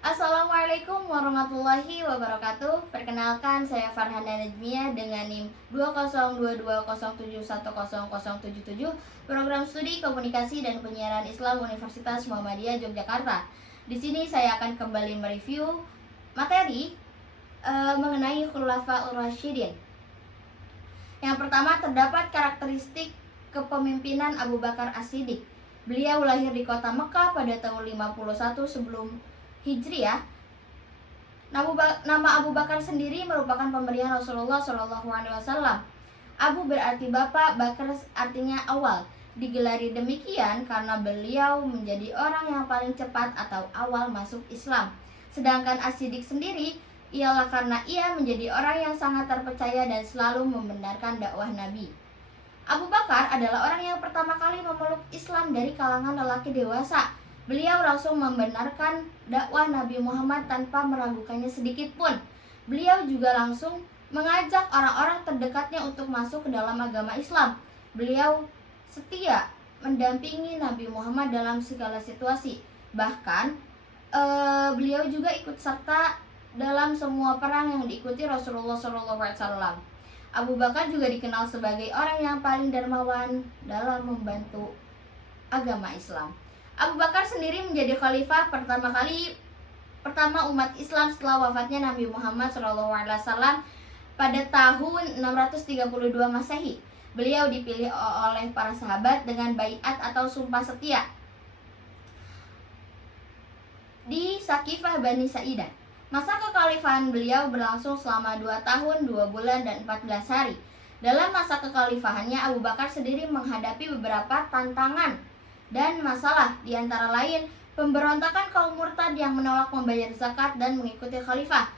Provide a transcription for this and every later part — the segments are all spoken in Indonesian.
Assalamualaikum warahmatullahi wabarakatuh. Perkenalkan, saya Farhana Najmiyah dengan NIM 20220710077, Program Studi Komunikasi dan Penyiaran Islam Universitas Muhammadiyah Yogyakarta. Di sini saya akan kembali mereview materi mengenai Khulafaur Rasyidin. Yang pertama, terdapat karakteristik kepemimpinan Abu Bakar As-Siddiq. Beliau lahir di kota Mekah pada tahun 51 sebelum Hijriah. Nama Abu Bakar sendiri merupakan pemberian Rasulullah SAW. Abu berarti bapak, Bakar artinya awal. Digelari demikian karena beliau menjadi orang yang paling cepat atau awal masuk Islam. Sedangkan As-Siddiq sendiri ialah karena ia menjadi orang yang sangat terpercaya dan selalu membenarkan dakwah Nabi. Abu Bakar adalah orang yang pertama kali memeluk Islam dari kalangan lelaki dewasa. Beliau langsung membenarkan dakwah Nabi Muhammad tanpa meragukannya sedikit pun. Beliau juga langsung mengajak orang-orang terdekatnya untuk masuk ke dalam agama Islam. Beliau setia mendampingi Nabi Muhammad dalam segala situasi. Bahkan beliau juga ikut serta dalam semua perang yang diikuti Rasulullah SAW. Abu Bakar juga dikenal sebagai orang yang paling dermawan dalam membantu agama Islam. Abu Bakar sendiri menjadi khalifah pertama umat Islam setelah wafatnya Nabi Muhammad SAW pada tahun 632 Masehi. Beliau dipilih oleh para sahabat dengan baiat atau sumpah setia di Sakifah Bani Sa'idah. Masa kekhalifahan beliau berlangsung selama 2 tahun, 2 bulan, dan 14 hari. Dalam masa kekhalifahannya, Abu Bakar sendiri menghadapi beberapa tantangan dan masalah, di antara lain pemberontakan kaum murtad yang menolak membayar zakat dan mengikuti khalifah.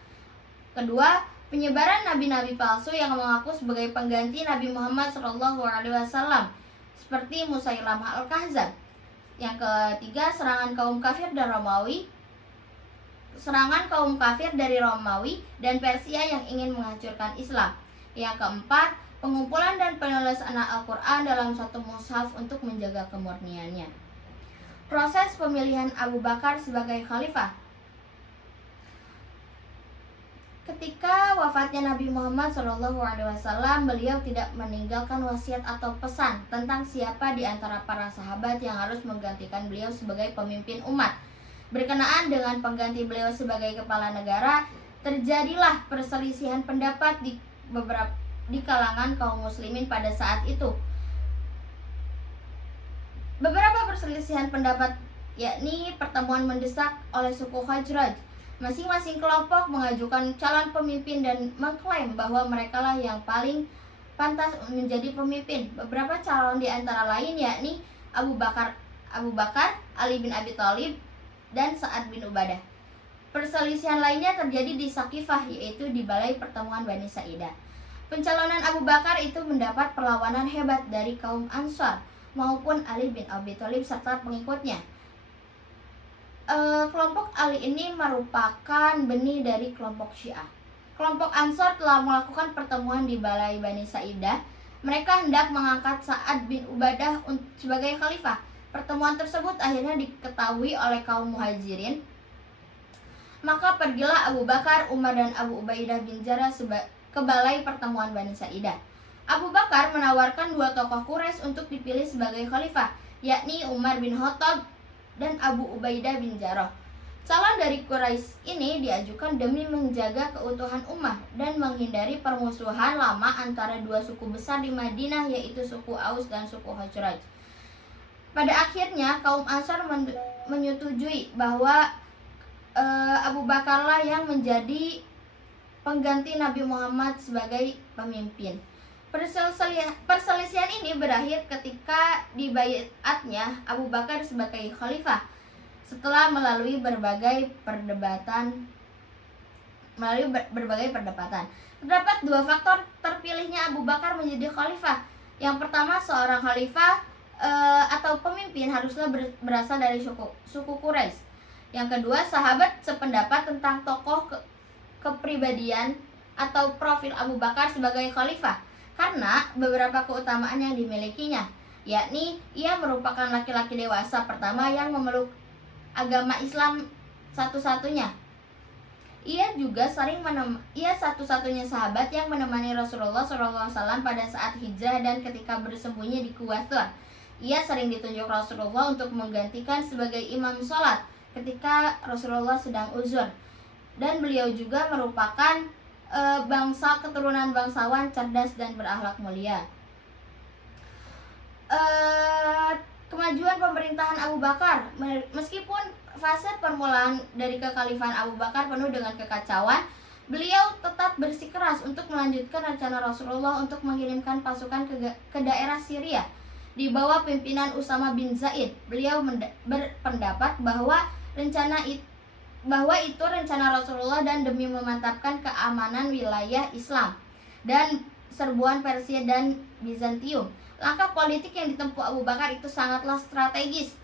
Kedua, penyebaran nabi-nabi palsu yang mengaku sebagai pengganti Nabi Muhammad SAW, seperti Musailamah Al-Kahzab. Yang ketiga, serangan kaum kafir dari Romawi dan Persia yang ingin menghancurkan Islam. Yang keempat, pengumpulan dan penulisan Al-Quran dalam satu mushaf untuk menjaga kemurniannya. Proses pemilihan Abu Bakar sebagai khalifah. Ketika wafatnya Nabi Muhammad SAW, beliau tidak meninggalkan wasiat atau pesan tentang siapa di antara para sahabat yang harus menggantikan beliau sebagai pemimpin umat. Berkenaan dengan pengganti beliau sebagai kepala negara, terjadilah perselisihan pendapat di kalangan kaum muslimin pada saat itu. Beberapa perselisihan pendapat yakni pertemuan mendesak oleh suku Khazraj. Masing-masing kelompok mengajukan calon pemimpin dan mengklaim bahwa merekalah yang paling pantas menjadi pemimpin. Beberapa calon di antara lain yakni Abu Bakar, Ali bin Abi Thalib, dan Sa'ad bin Ubadah. Perselisihan lainnya terjadi di Sakifah, yaitu di Balai Pertemuan Bani Sa'idah. Pencalonan Abu Bakar itu mendapat perlawanan hebat dari kaum Ansar maupun Ali bin Abi Thalib serta pengikutnya. Kelompok Ali ini merupakan benih dari kelompok Syiah. Kelompok Ansar telah melakukan pertemuan di Balai Bani Sa'idah. Mereka hendak mengangkat Sa'ad bin Ubadah sebagai khalifah. Pertemuan tersebut akhirnya diketahui oleh kaum Muhajirin. Maka pergilah Abu Bakar, Umar, dan Abu Ubaidah bin Jarrah ke Balai Pertemuan Bani Sa'idah. Abu Bakar menawarkan 2 tokoh Quraisy untuk dipilih sebagai khalifah, yakni Umar bin Khattab dan Abu Ubaidah bin Jarrah. Calon dari Quraisy ini diajukan demi menjaga keutuhan ummah dan menghindari permusuhan lama antara 2 suku besar di Madinah, yaitu suku Aus dan suku Khazraj. Pada akhirnya kaum Ansar menyetujui bahwa Abu Bakarlah yang menjadi pengganti Nabi Muhammad sebagai pemimpin. Perselisihan ini berakhir ketika dibaiatnya Abu Bakar sebagai khalifah setelah melalui berbagai perdebatan. Terdapat 2 faktor terpilihnya Abu Bakar menjadi khalifah. Yang pertama, seorang khalifah atau pemimpin haruslah berasal dari suku Quraisy. Yang kedua, sahabat sependapat tentang tokoh kepribadian atau profil Abu Bakar sebagai khalifah karena beberapa keutamaan yang dimilikinya, yakni ia merupakan laki-laki dewasa pertama yang memeluk agama Islam satu-satunya. Ia satu-satunya sahabat yang menemani Rasulullah SAW pada saat hijrah dan ketika bersembunyi di Gua Thur. Ia sering ditunjuk Rasulullah untuk menggantikan sebagai imam sholat ketika Rasulullah sedang uzur. Dan beliau juga merupakan bangsa keturunan bangsawan cerdas dan berakhlak mulia. Kemajuan pemerintahan Abu Bakar. Meskipun fase permulaan dari kekhalifahan Abu Bakar penuh dengan kekacauan, beliau tetap bersikeras untuk melanjutkan rencana Rasulullah untuk mengirimkan pasukan ke daerah Syria di bawah pimpinan Usama bin Zaid. Beliau berpendapat bahwa itu rencana Rasulullah dan demi memantapkan keamanan wilayah Islam dan serbuan Persia dan Bizantium. Langkah politik yang ditempuh Abu Bakar itu sangatlah strategis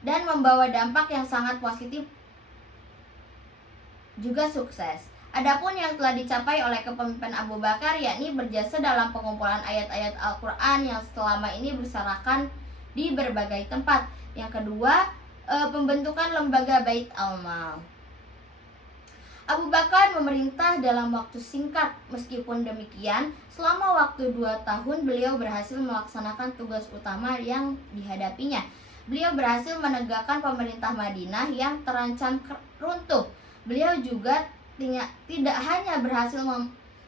dan membawa dampak yang sangat positif juga sukses. Adapun yang telah dicapai oleh kepemimpinan Abu Bakar yakni berjasa dalam pengumpulan ayat-ayat Al-Quran yang selama ini berserakan di berbagai tempat. Yang kedua, pembentukan lembaga Bait al-Mal. Abu Bakar memerintah dalam waktu singkat. Meskipun demikian, selama waktu 2 tahun beliau berhasil melaksanakan tugas utama yang dihadapinya. Beliau berhasil menegakkan pemerintah Madinah yang terancam runtuh. Beliau juga tidak hanya berhasil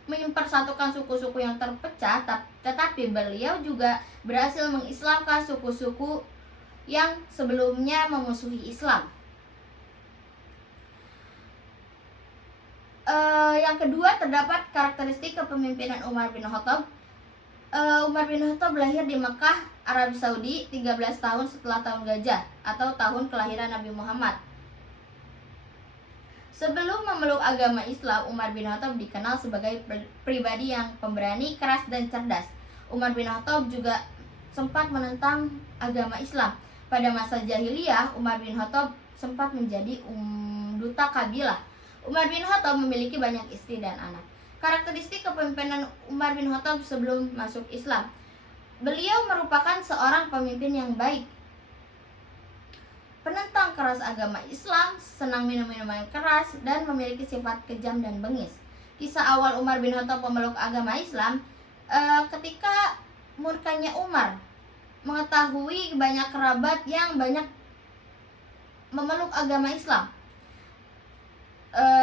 mempersatukan suku-suku yang terpecah, tetapi beliau juga berhasil mengislamkan suku-suku yang sebelumnya memusuhi Islam. Yang kedua, terdapat karakteristik kepemimpinan Umar bin Khattab. Umar bin Khattab lahir di Mekah, Arab Saudi 13 tahun setelah tahun gajah atau tahun kelahiran Nabi Muhammad. Sebelum memeluk agama Islam, Umar bin Khattab dikenal sebagai pribadi yang pemberani, keras, dan cerdas. Umar bin Khattab juga sempat menentang agama Islam. Pada masa jahiliyah, Umar bin Khattab sempat menjadi duta kabilah. Umar bin Khattab memiliki banyak istri dan anak. Karakteristik kepemimpinan Umar bin Khattab sebelum masuk Islam. Beliau merupakan seorang pemimpin yang baik, penentang keras agama Islam, senang minum minuman keras, dan memiliki sifat kejam dan bengis. Kisah awal Umar bin Khattab memeluk agama Islam, ketika murkanya Umar mengetahui banyak kerabat yang banyak memeluk agama Islam.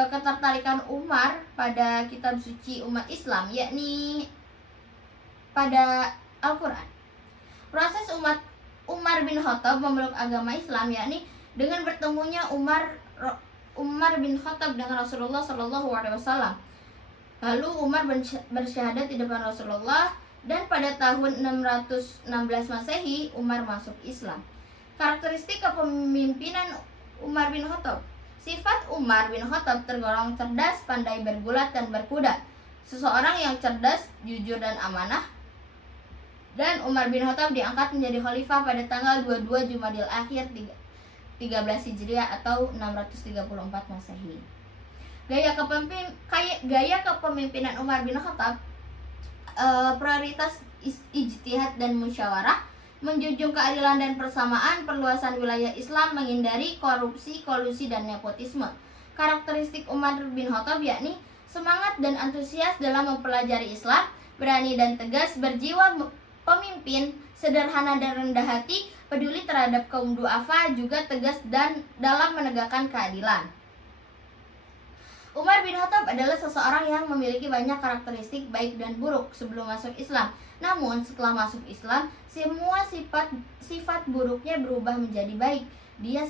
Ketertarikan Umar pada kitab suci umat Islam, yakni pada Al-Quran. Proses Umar bin Khattab memeluk agama Islam yakni dengan bertemunya Umar bin Khattab dengan Rasulullah SAW. Lalu Umar bersyahadat di depan Rasulullah dan pada tahun 616 Masehi Umar masuk Islam. Karakteristik kepemimpinan Umar bin Khattab. Sifat Umar bin Khattab tergolong cerdas, pandai bergulat dan berkuda. Seseorang yang cerdas, jujur dan amanah. Dan Umar bin Khattab diangkat menjadi khalifah pada tanggal 22 Jumadil Akhir 13 Hijriah atau 634 Masehi. Gaya kepemimpinan Umar bin Khattab, prioritas ijtihad dan musyawarah, menjunjung keadilan dan persamaan, perluasan wilayah Islam, menghindari korupsi, kolusi, dan nepotisme. Karakteristik Umar bin Khattab yakni semangat dan antusias dalam mempelajari Islam, berani dan tegas, berjiwa pemimpin, sederhana dan rendah hati, peduli terhadap kaum duafa, juga tegas dan dalam menegakkan keadilan. Umar bin Khattab adalah seseorang yang memiliki banyak karakteristik baik dan buruk sebelum masuk Islam. Namun setelah masuk Islam, semua sifat buruknya berubah menjadi baik. Dia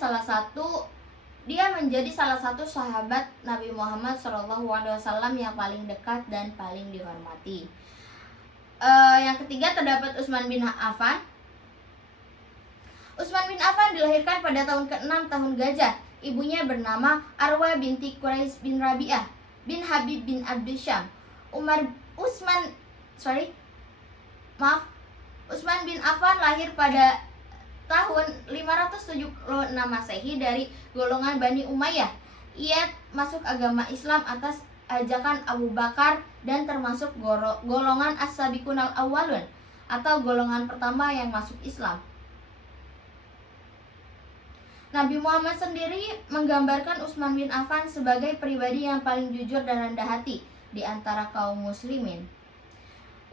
menjadi salah satu sahabat Nabi Muhammad SAW yang paling dekat dan paling dihormati. Yang ketiga, terdapat Utsman bin Affan. Utsman bin Affan dilahirkan pada tahun ke-6 tahun gajah. Ibunya bernama Arwa binti Quraisy bin Rabi'ah bin Habib bin Abdul Syam. Utsman bin Affan lahir pada tahun 576 Masehi dari golongan Bani Umayyah. Ia masuk agama Islam atas ajakan Abu Bakar dan termasuk golongan As-Sabiqun al-Awwalun atau golongan pertama yang masuk Islam. Nabi Muhammad sendiri menggambarkan Utsman bin Affan sebagai pribadi yang paling jujur dan rendah hati di antara kaum muslimin.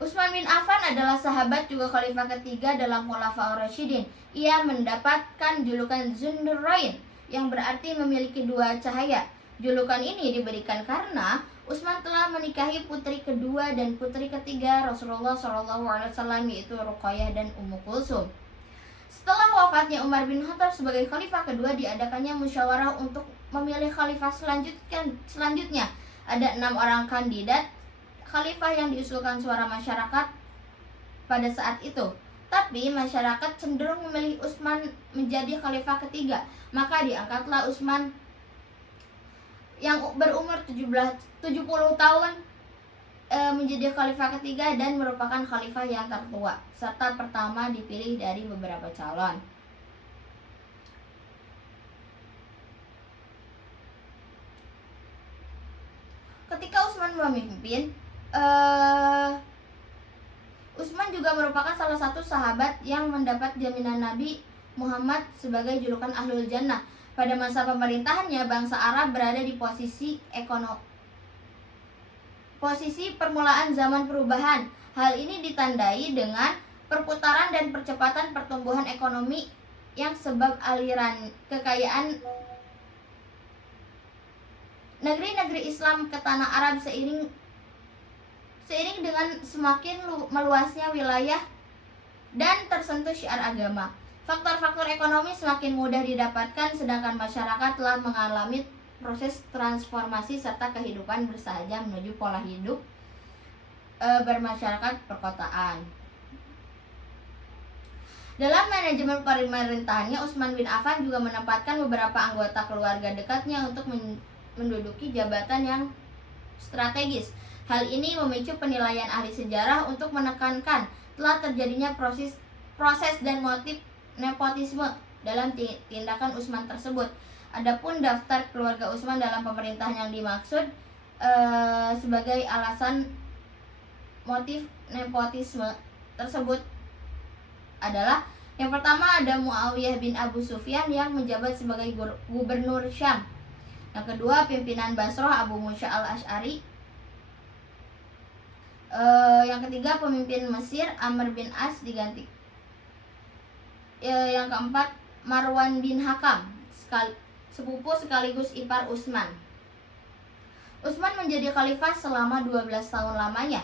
Utsman bin Affan adalah sahabat juga khalifah ketiga dalam Khulafaur Rasyidin. Ia mendapatkan julukan Dzun-Nurain yang berarti memiliki dua cahaya. Julukan ini diberikan karena Utsman telah menikahi putri kedua dan putri ketiga Rasulullah SAW, yaitu Ruqayyah dan Ummu Kulsum. Setelah wafatnya Umar bin Khattab sebagai khalifah kedua, diadakannya musyawarah untuk memilih khalifah selanjutnya. Ada 6 orang kandidat khalifah yang diusulkan suara masyarakat pada saat itu. Tapi masyarakat cenderung memilih Utsman menjadi khalifah ketiga. Maka diangkatlah Utsman yang berumur 70 tahun menjadi khalifah ketiga dan merupakan khalifah yang tertua serta pertama dipilih dari beberapa calon. Ketika Utsman memimpin, Utsman juga merupakan salah satu sahabat yang mendapat jaminan Nabi Muhammad sebagai julukan Ahlul Jannah. Pada masa pemerintahannya, bangsa Arab berada di posisi permulaan zaman perubahan. Hal ini ditandai dengan perputaran dan percepatan pertumbuhan ekonomi yang sebab aliran kekayaan negeri-negeri Islam ke tanah Arab seiring dengan semakin meluasnya wilayah dan tersentuh syiar agama. Faktor-faktor ekonomi semakin mudah didapatkan, sedangkan masyarakat telah mengalami proses transformasi serta kehidupan bersahaja menuju pola hidup bermasyarakat perkotaan. Dalam manajemen pemerintahannya, Utsman bin Affan juga menempatkan beberapa anggota keluarga dekatnya untuk menduduki jabatan yang strategis. Hal ini memicu penilaian ahli sejarah untuk menekankan telah terjadinya proses dan motif nepotisme dalam tindakan Utsman tersebut. Adapun daftar keluarga Utsman dalam pemerintahan yang dimaksud sebagai alasan motif nepotisme tersebut adalah yang pertama ada Muawiyah bin Abu Sufyan yang menjabat sebagai gubernur Syam. Yang kedua pimpinan Basrah Abu Musa al-Asy'ari. Yang ketiga pemimpin Mesir Amr bin As diganti. Yang keempat Marwan bin Hakam, sepupu sekaligus ipar Utsman. Utsman menjadi khalifah selama 12 tahun lamanya.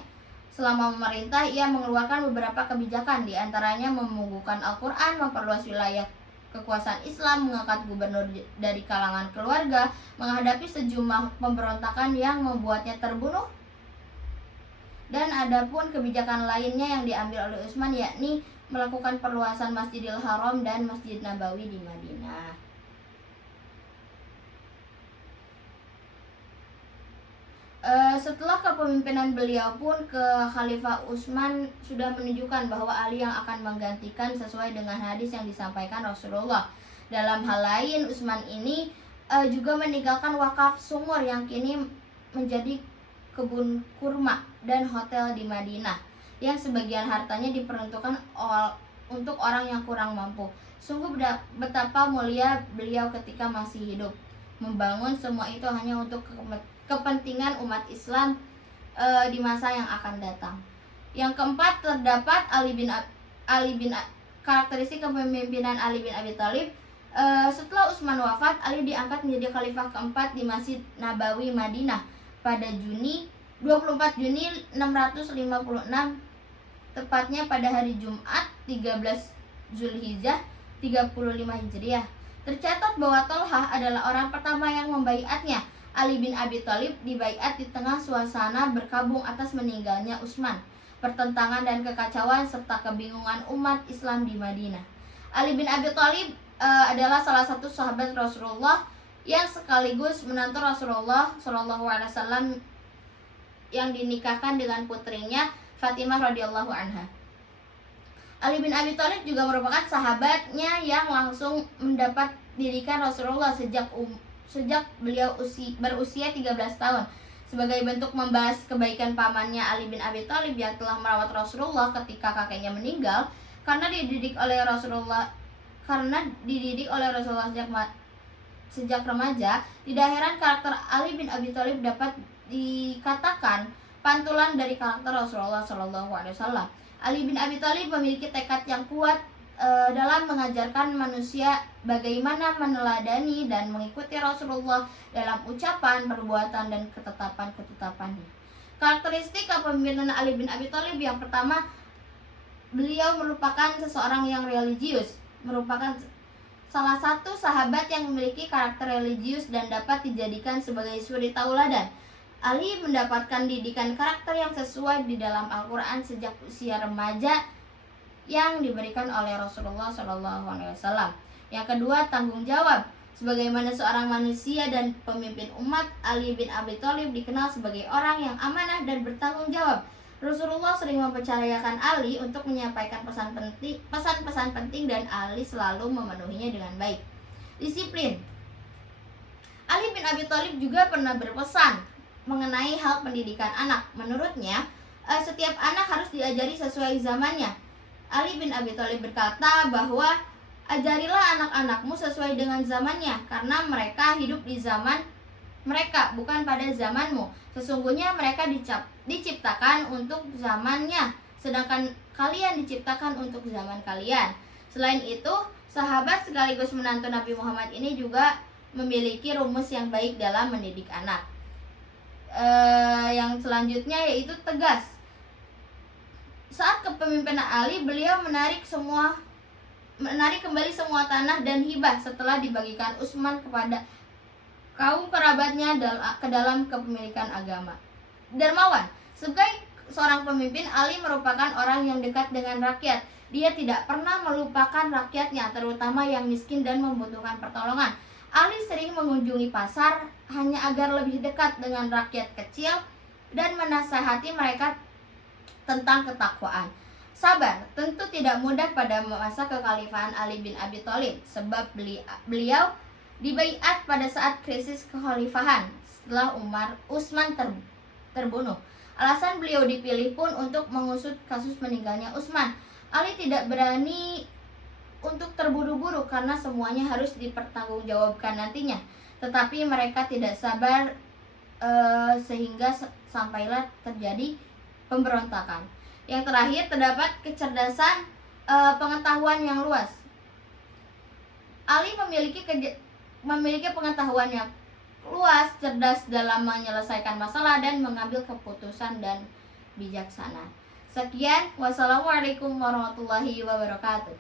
Selama memerintah, ia mengeluarkan beberapa kebijakan, diantaranya membukukan Al-Quran, memperluas wilayah kekuasaan Islam, mengangkat gubernur dari kalangan keluarga, menghadapi sejumlah pemberontakan yang membuatnya terbunuh. Dan adapun kebijakan lainnya yang diambil oleh Utsman yakni melakukan perluasan Masjidil Haram dan Masjid Nabawi di Madinah. Setelah kepemimpinan beliau pun, Khalifah Utsman sudah menunjukkan bahwa Ali yang akan menggantikan sesuai dengan hadis yang disampaikan Rasulullah. Dalam hal lain, Utsman ini juga meninggalkan wakaf sumur yang kini menjadi kebun kurma dan hotel di Madinah, yang sebagian hartanya diperuntukkan untuk orang yang kurang mampu. Sungguh betapa mulia beliau ketika masih hidup. Membangun semua itu hanya untuk kepentingan umat Islam di masa yang akan datang. Yang keempat terdapat karakteristik kepemimpinan Ali bin Abi Thalib. Setelah Utsman wafat, Ali diangkat menjadi khalifah keempat di Masjid Nabawi Madinah pada 24 Juni 656, tepatnya pada hari Jumat 13 Zulhijjah 35 Hijriah. Tercatat bahwa Tolhah adalah orang pertama yang membaiatnya. Ali bin Abi Thalib dibaiat di tengah suasana berkabung atas meninggalnya Utsman, pertentangan dan kekacauan serta kebingungan umat Islam di Madinah. Ali bin Abi Thalib adalah salah satu sahabat Rasulullah yang sekaligus menantu Rasulullah SAW yang dinikahkan dengan putrinya Fatimah radhiyallahu anha. Ali bin Abi Thalib juga merupakan sahabatnya yang langsung mendapat didikan Rasulullah sejak beliau berusia 13 tahun. Sebagai bentuk membahas kebaikan pamannya Ali bin Abi Thalib yang telah merawat Rasulullah ketika kakeknya meninggal, karena dididik oleh Rasulullah karena dididik oleh Rasulullah sejak remaja, tidak heran karakter Ali bin Abi Thalib dapat dikatakan pantulan dari karakter Rasulullah Shallallahu Alaihi Wasallam. Ali bin Abi Thalib memiliki tekad yang kuat dalam mengajarkan manusia bagaimana meneladani dan mengikuti Rasulullah dalam ucapan, perbuatan, dan ketetapan-ketetapannya. Karakteristik kepemimpinan Ali bin Abi Thalib yang pertama, beliau merupakan seseorang yang religius, merupakan salah satu sahabat yang memiliki karakter religius dan dapat dijadikan sebagai suri tauladan. Ali mendapatkan didikan karakter yang sesuai di dalam Al-Quran sejak usia remaja yang diberikan oleh Rasulullah SAW. Yang kedua, tanggung jawab. Sebagaimana seorang manusia dan pemimpin umat, Ali bin Abi Thalib dikenal sebagai orang yang amanah dan bertanggung jawab. Rasulullah sering mempercayakan Ali untuk menyampaikan pesan-pesan penting dan Ali selalu memenuhinya dengan baik. Disiplin. Ali bin Abi Thalib juga pernah berpesan mengenai hal pendidikan anak. Menurutnya, setiap anak harus diajari sesuai zamannya. Ali bin Abi Thalib berkata bahwa ajarilah anak-anakmu sesuai dengan zamannya, karena mereka hidup di zaman mereka, bukan pada zamanmu. Sesungguhnya mereka diciptakan untuk zamannya, sedangkan kalian diciptakan untuk zaman kalian. Selain itu, sahabat sekaligus menantu Nabi Muhammad ini juga memiliki rumus yang baik dalam mendidik anak. Yang selanjutnya yaitu tegas. Saat kepemimpinan Ali, beliau menarik kembali semua tanah dan hibah setelah dibagikan Utsman kepada kaum kerabatnya ke dalam kepemilikan agama. Dermawan. Sebagai seorang pemimpin, Ali merupakan orang yang dekat dengan rakyat. Dia tidak pernah melupakan rakyatnya, terutama yang miskin dan membutuhkan pertolongan. Ali sering mengunjungi pasar hanya agar lebih dekat dengan rakyat kecil dan menasihati mereka tentang ketakwaan. Sabar. Tentu tidak mudah pada masa kekhalifahan Ali bin Abi Thalib, sebab beliau dibaiat pada saat krisis kekhalifahan setelah Utsman terbunuh. Alasan beliau dipilih pun untuk mengusut kasus meninggalnya Utsman. Ali tidak berani untuk terburu-buru karena semuanya harus dipertanggungjawabkan nantinya. Tetapi mereka tidak sabar sehingga sampailah terjadi pemberontakan. Yang terakhir, terdapat kecerdasan pengetahuan yang luas. Ali memiliki pengetahuan yang luas, cerdas dalam menyelesaikan masalah dan mengambil keputusan dan bijaksana. Sekian, wassalamualaikum warahmatullahi wabarakatuh.